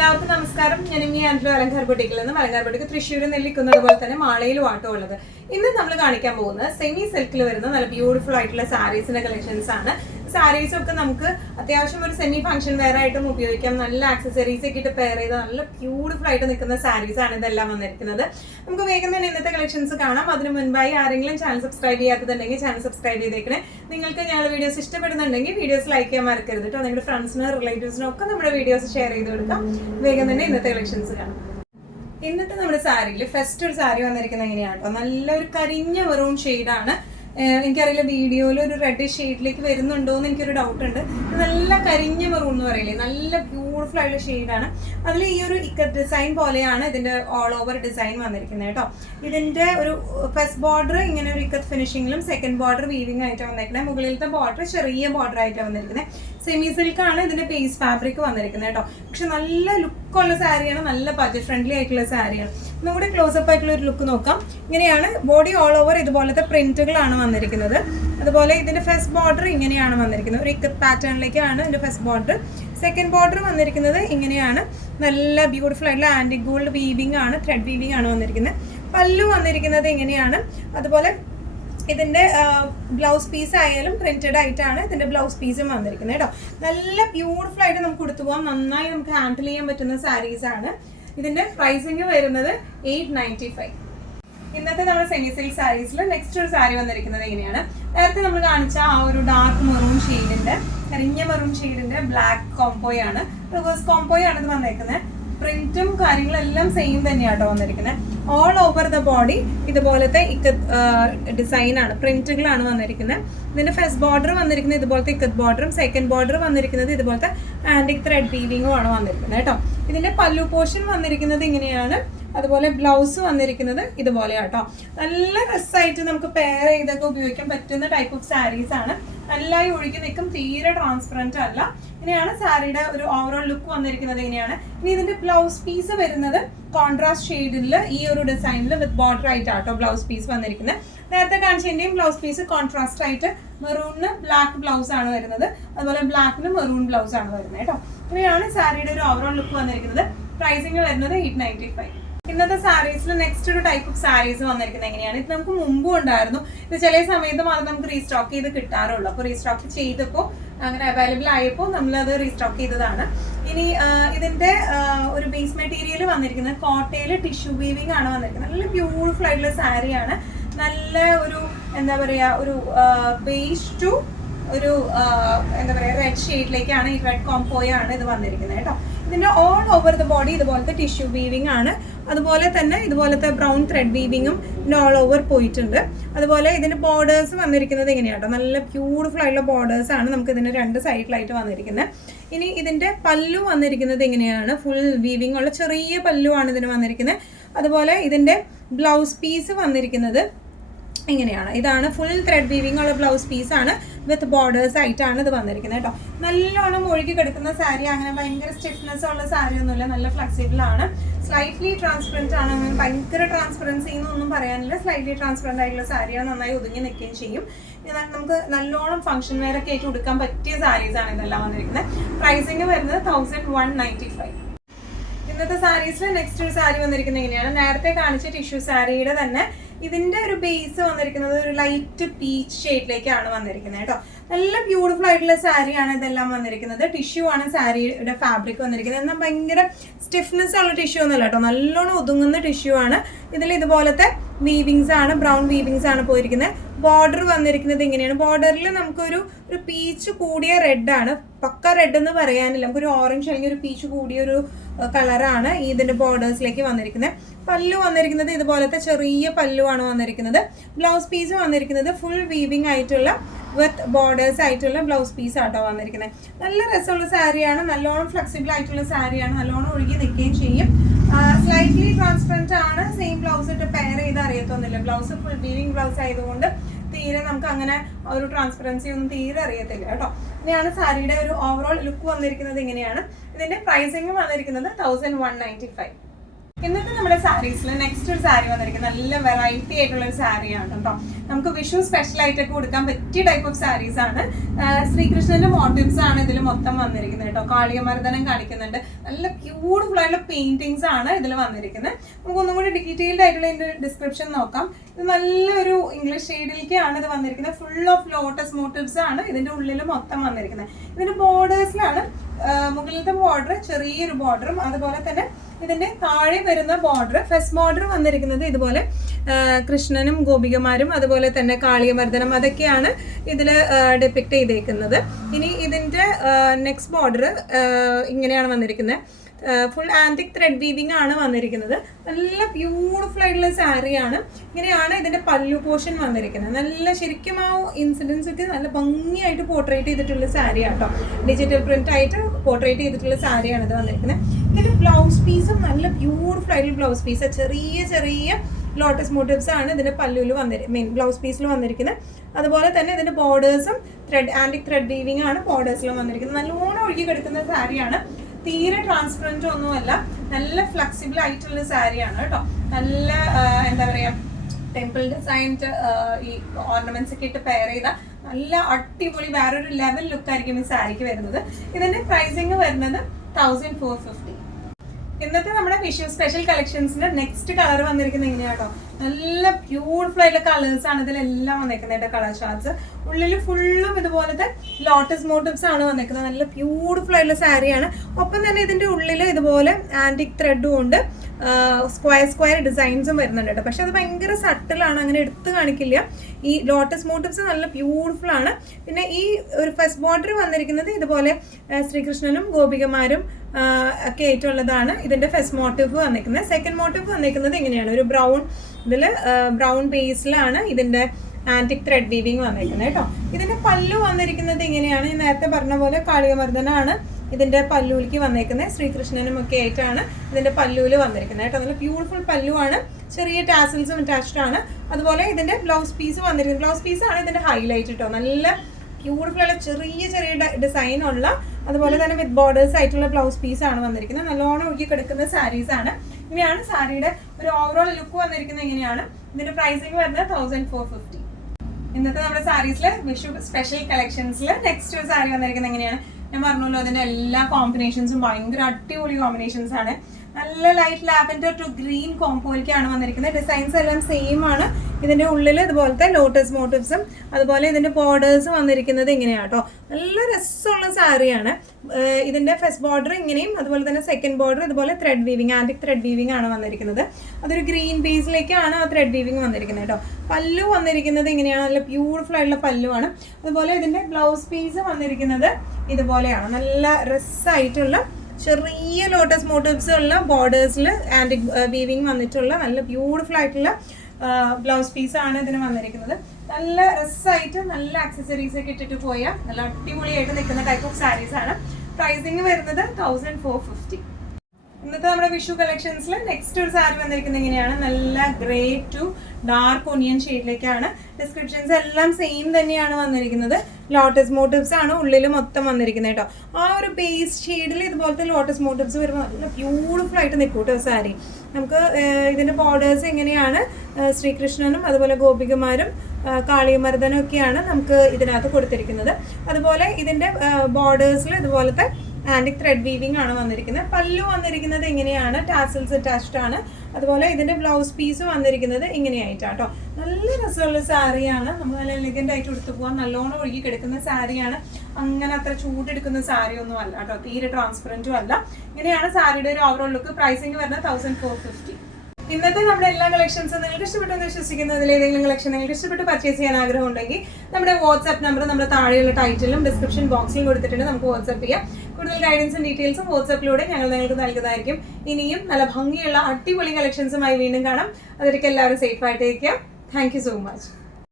എല്ലാവർക്കും നമസ്കാരം. ഞാൻ ഇനി ആൻഡ്രൂ അലങ്കാർ ബൊട്ടിക്കിൽ നിന്ന് അലങ്കാർ ബൊട്ടിക്ക് തൃശ്ശൂർ നെല്ലിക്കുന്നത് പോലെ തന്നെ മാളയിലും ആട്ടോ ഉള്ളത്. ഇന്ന് നമ്മൾ കാണിക്കാൻ പോകുന്നത് സെമി സിൽക്കിൽ വരുന്ന നല്ല ബ്യൂട്ടിഫുൾ ആയിട്ടുള്ള സാരീസിന്റെ കളക്ഷൻസ് ആണ്. സാരീസ് ഒക്കെ നമുക്ക് അത്യാവശ്യം ഒരു സെമി ഫംഗ്ഷൻ വെയർ ആയിട്ടും ഉപയോഗിക്കാം. നല്ല ആക്സസറീസ് ഒക്കെ ഇട്ട് പെയർ ചെയ്ത് നല്ല ബ്യൂട്ടിഫുൾ ആയിട്ട് നിൽക്കുന്ന സാരീസ് ആണ് ഇതെല്ലാം വന്നിരിക്കുന്നത്. നമുക്ക് വേഗം തന്നെ ഇന്നത്തെ കളക്ഷൻസ് കാണാം. അതിന് മുൻപായി ആരെങ്കിലും ചാനൽ സബ്സ്ക്രൈബ് ചെയ്യാത്തതുണ്ടെങ്കിൽ ചാനൽ സബ്സ്ക്രൈബ് ചെയ്തേക്കണേ. നിങ്ങൾക്ക് ഞങ്ങളുടെ വീഡിയോസ് ഇഷ്ടപ്പെടുന്നുണ്ടെങ്കിൽ വീഡിയോസ് ലൈക്ക് ചെയ്യാൻ മറക്കരുത് കേട്ടോ. നിങ്ങളുടെ ഫ്രണ്ട്സിനും റിലേറ്റീവ്സിനും ഒക്കെ നമ്മുടെ വീഡിയോസ് ഷെയർ ചെയ്ത് കൊടുക്കാം. വേഗം തന്നെ ഇന്നത്തെ കളക്ഷൻസ് കാണാം. ഇന്നത്തെ നമ്മുടെ സാരിയിൽ ഫസ്റ്റ് ഒരു സാരി വന്നിരിക്കുന്നത് എങ്ങനെയാണ് കേട്ടോ. നല്ലൊരു കരിഞ്ഞ മെറൂൺ ഷെയ്ഡാണ്. എനിക്കറിയില്ല വീഡിയോയിൽ ഒരു റെഡ് ഷെയ്ഡിലേക്ക് വരുന്നുണ്ടോ എന്ന് എനിക്കൊരു ഡൗട്ട് ഉണ്ട്. നല്ല കരിഞ്ഞ മെറൂൺ എന്ന് പറയില്ലേ, നല്ല ബ്യൂട്ടിഫുൾ ആയിട്ടുള്ള ഷെയ്ഡാണ്. അതിൽ ഈ ഒരു ഇക്കത്ത് ഡിസൈൻ പോലെയാണ് ഇതിന്റെ ഓൾ ഓവർ ഡിസൈൻ വന്നിരിക്കുന്നത് കേട്ടോ. ഇതിന്റെ ഒരു ഫസ്റ്റ് ബോർഡർ ഇങ്ങനെ ഒരു ഇക്കത്ത് ഫിനിഷിംഗിലും സെക്കൻഡ് ബോർഡർ വീവിംഗ് ആയിട്ട് വന്നിരിക്കുന്നത്. മുകളിലത്തെ ബോർഡർ ചെറിയ ബോർഡർ ആയിട്ട് വന്നിരിക്കുന്നത്. സെമി സിൽക്കാണ് ഇതിന്റെ ബേസ് ഫാബ്രിക് വന്നിരിക്കുന്നത് കേട്ടോ. പക്ഷെ നല്ല ലുക്കുള്ള സാരിയാണ്, നല്ല ബഡ്ജറ്റ് ഫ്രണ്ട്ലി ആയിട്ടുള്ള സാരിയാണ്. നമ്മുടെ ക്ലോസപ്പ് ആയിട്ടുള്ള ഒരു ലുക്ക് നോക്കാം. ഇങ്ങനെയാണ് ബോഡി ഓൾ ഓവർ ഇതുപോലത്തെ പ്രിന്റുകളാണ് വന്നിരിക്കുന്നത്. അതുപോലെ ഇതിന്റെ ഫസ്റ്റ് ബോർഡർ ഇങ്ങനെയാണ് വന്നിരിക്കുന്നത്. ഒരു ഇക്കത്ത് പാറ്റേണിലേക്കാണ് ഇതിന്റെ ഫസ്റ്റ് ബോർഡർ. സെക്കൻഡ് ബോർഡർ വന്നിരിക്കുന്നത് ഇങ്ങനെയാണ്. നല്ല ബ്യൂട്ടിഫുൾ ആയിട്ടുള്ള ആന്റി ഗോൾഡ് വീവിംഗ് ആണ്, ത്രെഡ് വീവിംഗ് ആണ് വന്നിരിക്കുന്നത്. പല്ലു വന്നിരിക്കുന്നത് ഇങ്ങനെയാണ്. അതുപോലെ ഇതിന്റെ ബ്ലൗസ് പീസ് ആയാലും പ്രിന്റഡ് ആയിട്ടാണ് ഇതിന്റെ ബ്ലൗസ് പീസും വന്നിരിക്കുന്നത് കേട്ടോ. നല്ല ബ്യൂട്ടിഫുൾ ആയിട്ട് നമുക്ക് കൊടുത്തു പോകാം. നന്നായി നമുക്ക് ഹാൻഡിൽ ചെയ്യാൻ പറ്റുന്ന സാരീസ് ആണ്. ഇതിന്റെ പ്രൈസിങ് വരുന്നത് 895. ഇന്നത്തെ നമ്മുടെ സെമി സിൽക്ക് സാരീസിൽ നെക്സ്റ്റ് ഒരു സാരി വന്നിരിക്കുന്നത് എങ്ങനെയാണ്. നേരത്തെ നമ്മൾ കാണിച്ച ആ ഒരു ഡാർക്ക് മെറൂൺ ഷെയ്ഡിന്റെ, കരിഞ്ഞ മെറൂൺ ഷെയ്ഡിന്റെ ബ്ലാക്ക് കോംബോയാണ്, റിവേഴ്സ് കോംബോയാണ് ഇത് വന്നേക്കുന്നത്. പ്രിന്റും കാര്യങ്ങളെല്ലാം സെയിം തന്നെയാട്ടോ വന്നിരിക്കുന്നത്. ഓൾ ഓവർ ദ ബോഡി ഇതുപോലത്തെ ഡിസൈൻ ആണ്, പ്രിന്റുകളാണ് വന്നിരിക്കുന്നത്. ഇതിന്റെ ഫസ്റ്റ് ബോർഡർ വന്നിരിക്കുന്നത് ഇതുപോലത്തെ ഇക്കത്ത് ബോർഡറും സെക്കൻഡ് ബോർഡർ വന്നിരിക്കുന്നത് ഇതുപോലത്തെ ആന്റിക് ത്രെഡ് വീവിങ്ങും ആണ് വന്നിരിക്കുന്നത് കേട്ടോ. ഇതിന്റെ പല്ലു പോർഷൻ വന്നിരിക്കുന്നത് ഇങ്ങനെയാണ്. അതുപോലെ ബ്ലൗസ് വന്നിരിക്കുന്നത് ഇതുപോലെ കേട്ടോ. നല്ല രസമായിട്ട് നമുക്ക് പെയർ ചെയ്തൊക്കെ ഉപയോഗിക്കാൻ പറ്റുന്ന ടൈപ്പ് ഓഫ് സാരീസ് ആണ്. നല്ലായി ഒഴുകി നിൽക്കും, തീരെ ട്രാൻസ്പെറന്റ് അല്ല. ഇങ്ങനെയാണ് സാരിയുടെ ഒരു ഓവറോൾ ലുക്ക് വന്നിരിക്കുന്നത്. ഇങ്ങനെയാണ്. ഇനി ഇതിന്റെ ബ്ലൗസ് പീസ് വരുന്നത് കോൺട്രാസ്റ്റ് ഷെയ്ഡിൽ ഈ ഒരു ഡിസൈനിൽ വിത്ത് ബോർഡർ ആയിട്ടാട്ടോ ബ്ലൗസ് പീസ് വന്നിരിക്കുന്നത്. നേരത്തെ കാണിച്ചതിന്റെയും ബ്ലൗസ് പീസ് കോൺട്രാസ്റ്റ് ആയിട്ട് മെറൂണിന് ബ്ലാക്ക് ബ്ലൗസ് ആണ് വരുന്നത്. അതുപോലെ ബ്ലാക്കിന് മെറൂൺ ബ്ലൗസ് ആണ് വരുന്നത് കേട്ടോ. ഇങ്ങനെയാണ് സാരിയുടെ ഒരു ഓവറോൾ ലുക്ക് വന്നിരിക്കുന്നത്. പ്രൈസിങ് വരുന്നത് 895. ഇന്നത്തെ സാരീസിൽ നെക്സ്റ്റ് ഒരു ടൈപ്പ് ഓഫ് സാരീസ് വന്നിരിക്കുന്നത് എങ്ങനെയാണ്. ഇത് നമുക്ക് മുമ്പും ഉണ്ടായിരുന്നു. ഇത് ചില സമയത്ത് മാത്രം നമുക്ക് റീസ്റ്റോക്ക് ചെയ്ത് കിട്ടാറുള്ളൂ. അപ്പോൾ റീസ്റ്റോക്ക് ചെയ്തപ്പോൾ അങ്ങനെ അവൈലബിൾ ആയപ്പോൾ നമ്മളത് റീസ്റ്റോക്ക് ചെയ്തതാണ്. ഇനി ഇതിന്റെ ഒരു ബേസ് മെറ്റീരിയൽ വന്നിരിക്കുന്നത് കോട്ടയിൽ ടിഷ്യൂ വീവിംഗ് ആണ് വന്നിരിക്കുന്നത്. നല്ല ബ്യൂട്ടിഫുൾ ആയിട്ടുള്ള സാരിയാണ്. നല്ല ഒരു എന്താ പറയുക, ഒരു ബേസ് ടു ഒരു എന്താ പറയുക റെഡ് ഷെയ്ഡിലേക്കാണ്, ഈ റെഡ് കോംബോയാണ് ഇത് വന്നിരിക്കുന്നത് കേട്ടോ. ഇതിന്റെ ഓൾ ഓവർ ദ ബോഡി ഇതുപോലത്തെ ടിഷ്യൂ വീവിംഗ് ആണ്. അതുപോലെ തന്നെ ഇതുപോലത്തെ ബ്രൗൺ ത്രെഡ് വീവിങ്ങും ഇതിന്റെ ഓൾ ഓവർ പോയിട്ടുണ്ട്. അതുപോലെ ഇതിന്റെ ബോർഡേഴ്സ് വന്നിരിക്കുന്നത് എങ്ങനെയാട്ടോ, നല്ല ബ്യൂട്ടിഫുൾ ആയിട്ടുള്ള ബോർഡേഴ്സ് ആണ് നമുക്ക് ഇതിന്റെ രണ്ട് സൈഡിലായിട്ട് വന്നിരിക്കുന്നത്. ഇനി ഇതിന്റെ പല്ലു വന്നിരിക്കുന്നത് എങ്ങനെയാണ്, ഫുൾ വീവിംഗ് ഉള്ള ചെറിയ പല്ലു ആണ് ഇതിന് വന്നിരിക്കുന്നത്. അതുപോലെ ഇതിന്റെ ബ്ലൗസ് പീസ് വന്നിരിക്കുന്നത് ഇങ്ങനെയാണ്. ഇതാണ് ഫുൾ ത്രെഡ് വീവിംഗ് ഉള്ള ബ്ലൗസ് പീസ് ആണ്, വിത്ത് ബോർഡേഴ്സ് ആയിട്ടാണ് ഇത് വന്നിരിക്കുന്നത് കേട്ടോ. നല്ലോണം ഒഴുകി കിടക്കുന്ന സാരി, അങ്ങനെ ഭയങ്കര സ്റ്റിഫ്നെസ് ഉള്ള സാരി ഒന്നുമില്ല, നല്ല ഫ്ലെക്സിബിൾ ആണ്, സ്ലൈറ്റ്ലി ട്രാൻസ്പെറന്റ് ആണ്. അങ്ങനെ ഭയങ്കര ട്രാൻസ്പെറൻസി എന്നൊന്നും പറയാനില്ല, സ്ലൈറ്റ്ലി ട്രാൻസ്പെറന്റ് ആയിട്ടുള്ള സാരിയാണ്. നന്നായി ഒതുങ്ങി നിൽക്കുകയും ചെയ്യും. നമുക്ക് നല്ലോണം ഫംഗ്ഷൻ വെയർ ഒക്കെ ആയിട്ട് കൊടുക്കാൻ പറ്റിയ സാരീസ് ആണ് ഇതെല്ലാം വന്നിരിക്കുന്നത്. പ്രൈസിങ് വരുന്നത് 1195. ഇന്നത്തെ സാരീസിൽ നെക്സ്റ്റ് ഒരു സാരി വന്നിരിക്കുന്നത് എങ്ങനെയാണ്. നേരത്തെ കാണിച്ച ടിഷ്യൂ സാരിയുടെ തന്നെ ഇതിന്റെ ഒരു ബേസ് വന്നിരിക്കുന്നത് ഒരു ലൈറ്റ് പീച്ച് ഷെയ്ഡിലേക്കാണ് വന്നിരിക്കുന്നത് കേട്ടോ. നല്ല ബ്യൂട്ടിഫുൾ ആയിട്ടുള്ള സാരിയാണ് ഇതെല്ലാം വന്നിരിക്കുന്നത്. ടിഷ്യൂ ആണ് സാരിയുടെ ഫാബ്രിക് വന്നിരിക്കുന്നത്. എന്നാൽ ഭയങ്കര സ്റ്റിഫ്നെസ് ഉള്ള ടിഷ്യൂ ഒന്നുമല്ല കേട്ടോ, നല്ലോണം ഒതുങ്ങുന്ന ടിഷ്യൂ ആണ്. ഇതിൽ ഇതുപോലത്തെ വീവിങ്സ് ആണ്, ബ്രൗൺ വീവിങ്സ് ആണ് പോയിരിക്കുന്നത്. ബോർഡർ വന്നിരിക്കുന്നത് ഇങ്ങനെയാണ്. ബോർഡറിൽ നമുക്കൊരു പീച്ച് കൂടിയ റെഡ് ആണ്, പക്ക റെഡ് എന്ന് പറയാനില്ല, നമുക്കൊരു ഓറഞ്ച് അല്ലെങ്കിൽ ഒരു പീച്ച് കൂടിയ ഒരു കളറാണ് ഇതിന്റെ ബോർഡേഴ്സിലേക്ക് വന്നിരിക്കുന്നത്. പല്ലു വന്നിരിക്കുന്നത് ഇതുപോലത്തെ ചെറിയ പല്ലു ആണ് വന്നിരിക്കുന്നത്. ബ്ലൗസ് പീസ് വന്നിരിക്കുന്നത് ഫുൾ വീവിംഗ് ആയിട്ടുള്ള വിത്ത് ബോർഡേഴ്സ് ആയിട്ടുള്ള ബ്ലൗസ് പീസ് ആട്ടോ വന്നിരിക്കുന്നത്. നല്ല രസമുള്ള സാരിയാണ്, നല്ലോണം ഫ്ലെക്സിബിൾ ആയിട്ടുള്ള സാരിയാണ്, നല്ലോണം ഒഴുകി നിൽക്കുകയും ചെയ്യും. സ്ലൈറ്റ്ലി ട്രാൻസ്പെറന്റ് ആണ്. സെയിം ബ്ലൗസ് ഇട്ട് പെയർ ചെയ്ത് അറിയത്തൊന്നുമില്ല. ബ്ലൗസ് ഫുൾ വീവിംഗ് ബ്ലൗസ് ആയതുകൊണ്ട് തീരെ നമുക്ക് അങ്ങനെ ഒരു ട്രാൻസ്പെറൻസി ഒന്നും തീരെ അറിയത്തില്ല കേട്ടോ. ഇങ്ങനെയാണ് സാരിയുടെ ഒരു ഓവറോൾ ലുക്ക് വന്നിരിക്കുന്നത്. ഇങ്ങനെയാണ് ഇതിന്റെ പ്രൈസിങ് വന്നിരിക്കുന്നത് 1195. ഇന്നത്തെ നമ്മുടെ സാരീസിൽ നെക്സ്റ്റ് ഒരു സാരി വന്നിരിക്കുന്നത് നല്ല വെറൈറ്റി ആയിട്ടുള്ള ഒരു സാരിയാണ് കേട്ടോ. നമുക്ക് വിഷു സ്പെഷ്യൽ ആയിട്ടൊക്കെ കൊടുക്കാൻ പറ്റിയ ടൈപ്പ് ഓഫ് സാരീസ് ആണ്. ശ്രീകൃഷ്ണന്റെ മോട്ടീവ്സ് ആണ് ഇതിൽ മൊത്തം വന്നിരിക്കുന്നത് കേട്ടോ. കാളിയമർദ്ദനം കാണിക്കുന്നുണ്ട്. നല്ല ബ്യൂട്ടിഫുൾ ആയിട്ടുള്ള പെയിന്റിങ്സ് ആണ് ഇതിൽ വന്നിരിക്കുന്നത്. നമുക്ക് ഒന്നും കൂടി ഡീറ്റെയിൽഡ് ആയിട്ടുള്ള ഇതിന്റെ ഡിസ്ക്രിപ്ഷൻ നോക്കാം. ഇത് നല്ലൊരു ഇംഗ്ലീഷ് ഷെയ്ഡിലേക്കാണ് ഇത് വന്നിരിക്കുന്നത്. ഫുൾ ഓഫ് ലോട്ടസ് മോട്ടീവ്സ് ആണ് ഇതിന്റെ ഉള്ളിൽ മൊത്തം വന്നിരിക്കുന്നത്. ഇതിന്റെ ബോർഡേഴ്സിലാണ് മുകളിലത്തെ ബോർഡർ ചെറിയൊരു ബോർഡറും അതുപോലെ തന്നെ ഇതിന്റെ താഴെ വരുന്ന ബോർഡർ ഫസ്റ്റ് ബോർഡർ വന്നിരിക്കുന്നത് ഇതുപോലെ കൃഷ്ണനും ഗോപികമാരും അതുപോലെ തന്നെ കാളിയമർദ്ദനം അതൊക്കെയാണ് ഇതിൽ ഡെപ്പിക്ട് ചെയ്തേക്കുന്നത്. ഇനി ഇതിന്റെ നെക്സ്റ്റ് ബോർഡർ ഇങ്ങനെയാണ് വന്നിരിക്കുന്നത്. ഫുൾ ആന്റിക് ത്രെഡ് വീവിംഗ് ആണ് വന്നിരിക്കുന്നത്. നല്ല ബ്യൂട്ടിഫുൾ ആയിട്ടുള്ള സാരിയാണ്. ഇങ്ങനെയാണ് ഇതിന്റെ പല്ലു പോർഷൻ വന്നിരിക്കുന്നത്. നല്ല ശരിക്കും ആ ഇൻസിഡൻസ് ഒക്കെ നല്ല ഭംഗിയായിട്ട് പോർട്രേറ്റ് ചെയ്തിട്ടുള്ള സാരി ആട്ടോ. ഡിജിറ്റൽ പ്രിന്റ് ആയിട്ട് പോർട്രേറ്റ് ചെയ്തിട്ടുള്ള സാരിയാണ് ഇത് വന്നിരിക്കുന്നത്. ഇതിന്റെ ബ്ലൗസ് പീസും നല്ല ബ്യൂട്ടിഫുൾ ആയിട്ടുള്ള ബ്ലൗസ് പീസ്. ചെറിയ ചെറിയ ലോട്ടസ് മോട്ടീവ്സ് ആണ് ഇതിന്റെ പല്ലുവിൽ ബ്ലൗസ് പീസിൽ വന്നിരിക്കുന്നത്. അതുപോലെ തന്നെ ഇതിന്റെ ബോർഡേഴ്സും ആന്റിക് ത്രെഡ് വീവിംഗ് ആണ് ബോർഡേഴ്സിലും വന്നിരിക്കുന്നത്. നല്ലോണം ഒഴുകി കിടക്കുന്ന സാരിയാണ്. തീരെ ട്രാൻസ്പെറന്റ് ഒന്നുമല്ല. നല്ല ഫ്ലെക്സിബിൾ ആയിട്ടുള്ള സാരിയാണ് കേട്ടോ. നല്ല എന്താ പറയാ ടെമ്പിൾ ഡിസൈൻഡ് ഈ ഓർണമെന്റ്സ് ഒക്കെ ഇട്ട് പെയർ ചെയ്ത നല്ല അടിപൊളി വേറൊരു ലെവൽ ലുക്ക് ആയിരിക്കും ഈ സാരിക്ക് വരുന്നത്. ഇതിന്റെ പ്രൈസിങ് വരുന്നത് 1450. ഇന്നത്തെ നമ്മുടെ വിഷു സ്പെഷ്യൽ കളക്ഷൻസിന്റെ നെക്സ്റ്റ് കളർ വന്നിരിക്കുന്നത് എങ്ങനെയാട്ടോ. നല്ല ബ്യൂട്ടിഫുൾ ആയിട്ടുള്ള കളേഴ്സ് ആണ് ഇതിലെല്ലാം വന്നിരിക്കുന്നത്. കളർ ഷാർട്സ് ഉള്ളിൽ ഫുള്ളും ഇതുപോലത്തെ ലോട്ടസ് മോട്ടീവ്സ് ആണ് വന്നിരിക്കുന്നത്. നല്ല ബ്യൂട്ടിഫുൾ ആയിട്ടുള്ള സാരിയാണ്. ഒപ്പം തന്നെ ഇതിന്റെ ഉള്ളിൽ ഇതുപോലെ ആന്റിക് ത്രെഡും ഉണ്ട്. സ്ക്വയർ ഡിസൈൻസും വരുന്നുണ്ട് കേട്ടോ. പക്ഷെ അത് ഭയങ്കര സട്ടിലാണ്, അങ്ങനെ എടുത്ത് കാണിക്കില്ല. ഈ ലോട്ടസ് മോട്ടീവ്സ് നല്ല ബ്യൂട്ടിഫുൾ ആണ്. പിന്നെ ഈ ഒരു ഫസ്റ്റ് ബോർഡർ വന്നിരിക്കുന്നത് ഇതുപോലെ ശ്രീകൃഷ്ണനും ഗോപികമാരും ഒക്കെ ആയിട്ടുള്ളതാണ് ഇതിന്റെ ഫസ്റ്റ് മോട്ടീവ് വന്നിരിക്കുന്നത്. സെക്കൻഡ് മോട്ടീവ് വന്നിരിക്കുന്നത് ഇങ്ങനെയാണ്. ഒരു ബ്രൗൺ ബേസിലാണ് ഇതിന്റെ ആന്റിക് ത്രെഡ് വീവിംഗ് വന്നിരിക്കുന്നത് കേട്ടോ. ഇതിന്റെ പല്ലു വന്നിരിക്കുന്നത് ഇങ്ങനെയാണ്. ഞാൻ നേരത്തെ പറഞ്ഞ പോലെ കാളിയമർദ്ദനാണ് ഇതിന്റെ പല്ലുവിലേക്ക് വന്നേക്കുന്നത്. ശ്രീകൃഷ്ണനും ഒക്കെ ആയിട്ടാണ് ഇതിന്റെ പല്ലുവിൽ വന്നിരിക്കുന്നത് കേട്ടോ. നല്ല ബ്യൂട്ടിഫുൾ പല്ലുവാണ്. ചെറിയ ടാസൽസും അറ്റാച്ച്ഡ് ആണ്. അതുപോലെ ഇതിന്റെ ബ്ലൗസ് പീസ് വന്നിരിക്കുന്നത്. ബ്ലൗസ് പീസ് ആണ് ഇതിന്റെ ഹൈലൈറ്റ് കേട്ടോ. നല്ല ബ്യൂട്ടിഫുൾ ആയിട്ടുള്ള ചെറിയ ചെറിയ ഡിസൈൻ ഉള്ള അതുപോലെ തന്നെ വിത്ത് ബോർഡേഴ്സ് ആയിട്ടുള്ള ബ്ലൗസ് പീസ് ആണ് വന്നിരിക്കുന്നത്. നല്ലോണം ഒഴുകി കിടക്കുന്ന സാരീസ് ആണ്. ഇങ്ങനെയാണ് സാരിയുടെ ഒരു ഓവറോൾ ലുക്ക് വന്നിരിക്കുന്നത്. ഇങ്ങനെയാണ് ഇതിന്റെ പ്രൈസിങ് വരുന്നത് 1450. ഇന്നത്തെ നമ്മുടെ സാരീസിൽ വിഷു സ്പെഷ്യൽ കളക്ഷൻസിൽ നെക്സ്റ്റ് ഒരു സാരി വന്നിരിക്കുന്നത് എങ്ങനെയാണ്. ഞാൻ പറഞ്ഞല്ലോ അതിന്റെ എല്ലാ കോമ്പിനേഷൻസും ഭയങ്കര അടിപൊളി കോമ്പിനേഷൻസ് ആണ്. നല്ല ലൈറ്റ് ലാവൻഡർ ടു ഗ്രീൻ കോമ്പോയിലേക്കാണ് വന്നിരിക്കുന്നത്. ഡിസൈൻസ് എല്ലാം സെയിം ആണ്. ഇതിന്റെ ഉള്ളിൽ ഇതുപോലത്തെ ലോട്ടസ് മോട്ടീവ്സും അതുപോലെ ഇതിന്റെ ബോർഡേഴ്സും വന്നിരിക്കുന്നത് ഇങ്ങനെയാണ് കേട്ടോ. നല്ല രസമുള്ള സാരിയാണ്. ഇതിന്റെ ഫസ്റ്റ് ബോർഡർ ഇങ്ങനെയും അതുപോലെ തന്നെ സെക്കൻഡ് ബോർഡർ ഇതുപോലെ thread weaving antique thread weaving ആണ് വന്നിരിക്കുന്നത്. അതൊരു ഗ്രീൻ ബേസിലേക്കാണ് ആ ത്രെഡ് വീവിംഗ് വന്നിരിക്കുന്നത് കേട്ടോ. പല്ലു വന്നിരിക്കുന്നത് ഇങ്ങനെയാണ്. നല്ല ബ്യൂട്ടിഫുൾ ആയിട്ടുള്ള പല്ലുവാണ്. അതുപോലെ ഇതിന്റെ ബ്ലൗസ് പീസ് വന്നിരിക്കുന്നത് ഇതുപോലെയാണ്. നല്ല രസമായിട്ടുള്ള ചെറിയ ലോട്ടസ് മോട്ടീവ്സ് ഉള്ള ബോർഡേഴ്സിൽ ആന്റിക് വീവിംഗ് വന്നിട്ടുള്ള നല്ല ബ്യൂട്ടിഫുൾ ആയിട്ടുള്ള ബ്ലൗസ് പീസ് ആണ് ഇതിന് വന്നിരിക്കുന്നത്. നല്ല രസമായിട്ട് നല്ല ആക്സസറീസ് ഒക്കെ ഇട്ടിട്ട് പോയാൽ നല്ല അടിപൊളിയായിട്ട് നിൽക്കുന്ന ടൈപ്പ് ഓഫ് സാരീസ് ആണ്. പ്രൈസിങ് വരുന്നത് 1450. ഇന്നത്തെ നമ്മുടെ വിഷു കളക്ഷൻസിൽ നെക്സ്റ്റ് ഒരു സാരി വന്നിരിക്കുന്നത് ഇങ്ങനെയാണ്. നല്ല ഗ്രേ ടു ഡാർക്ക് ഒനിയൻ ഷെയ്ഡിലേക്കാണ്. ഡിസ്ക്രിപ്ഷൻസ് എല്ലാം സെയിം തന്നെയാണ് വന്നിരിക്കുന്നത്. ലോട്ടസ് മോട്ടീവ്സ് ആണ് ഉള്ളിൽ മൊത്തം വന്നിരിക്കുന്നത് കേട്ടോ. ആ ഒരു ബേസ് ഷെയ്ഡിൽ ഇതുപോലത്തെ ലോട്ടസ് മോട്ടീവ്സ് വരുമ്പോൾ നല്ല ബ്യൂട്ടിഫുൾ ആയിട്ട് നിൽക്കും കേട്ടോ സാരി. നമുക്ക് ഇതിന്റെ ബോർഡേഴ്സ് എങ്ങനെയാണ് ശ്രീകൃഷ്ണനും അതുപോലെ ഗോപികമാരും കാളിയമർദ്ദനും ഒക്കെയാണ് നമുക്ക് ഇതിനകത്ത് കൊടുത്തിരിക്കുന്നത്. അതുപോലെ ഇതിന്റെ ബോർഡേഴ്സിൽ ഇതുപോലത്തെ ആന്റിക് ത്രെഡ് വീവിംഗ് ആണ് വന്നിരിക്കുന്നത്. പല്ലു വന്നിരിക്കുന്നത് ഇങ്ങനെയാണ്. ടാസൽസ് അറ്റാച്ച്ഡ് ആണ്. അതുപോലെ ഇതിന്റെ ബ്ലൗസ് പീസ് വന്നിരിക്കുന്നത് ഇങ്ങനെയായിട്ടാട്ടോ. നല്ല രസമുള്ള സാരിയാണ്. നമ്മൾ നല്ല എലിഗന്റ് ആയിട്ട് എടുത്തു പോകാൻ നല്ലോണം ഒഴുകി കിടക്കുന്ന സാരിയാണ്. അങ്ങനെ അത്ര ചൂടെടുക്കുന്ന സാരി ഒന്നും അല്ല കേട്ടോ. തീരെ ട്രാൻസ്പെറന്റും അല്ല. ഇങ്ങനെയാണ് സാരിയുടെ ഒരു ഓവറോൾ ലുക്ക്. പ്രൈസിങ് വരുന്നത് 1450. ഇന്നത്തെ നമ്മുടെ എല്ലാ കളക്ഷൻസും നിങ്ങൾക്ക് ഇഷ്ടപ്പെട്ടെന്ന് വിശ്വസിക്കുന്നതിൽ ഏതെങ്കിലും കളക്ഷൻ നിങ്ങൾക്ക് ഇഷ്ടപ്പെട്ട് പർച്ചേസ് ചെയ്യാൻ ആഗ്രഹം ഉണ്ടെങ്കിൽ നമ്മുടെ വാട്സ്ആപ്പ് നമ്പർ നമ്മുടെ താഴെയുള്ള ടൈറ്റിലും ഡിസ്ക്രിപ്ഷൻ ബോക്സിലും കൊടുത്തിട്ടുണ്ട്. നമുക്ക് വാട്സ്ആപ്പ് ചെയ്യാം. കൂടുതൽ ഗൈഡൻസും ഡീറ്റെയിൽസും വാട്സ്ആപ്പിലൂടെ ഞങ്ങൾ നിങ്ങൾക്ക് നൽകുന്നതായിരിക്കും. ഇനിയും നല്ല ഭംഗിയുള്ള അടിപൊളി കളക്ഷൻസുമായി വീണ്ടും കാണാം. അതൊരിക്കൽ എല്ലാവരും സേഫ് ആയിട്ടിരിക്കുക. Thank you so much.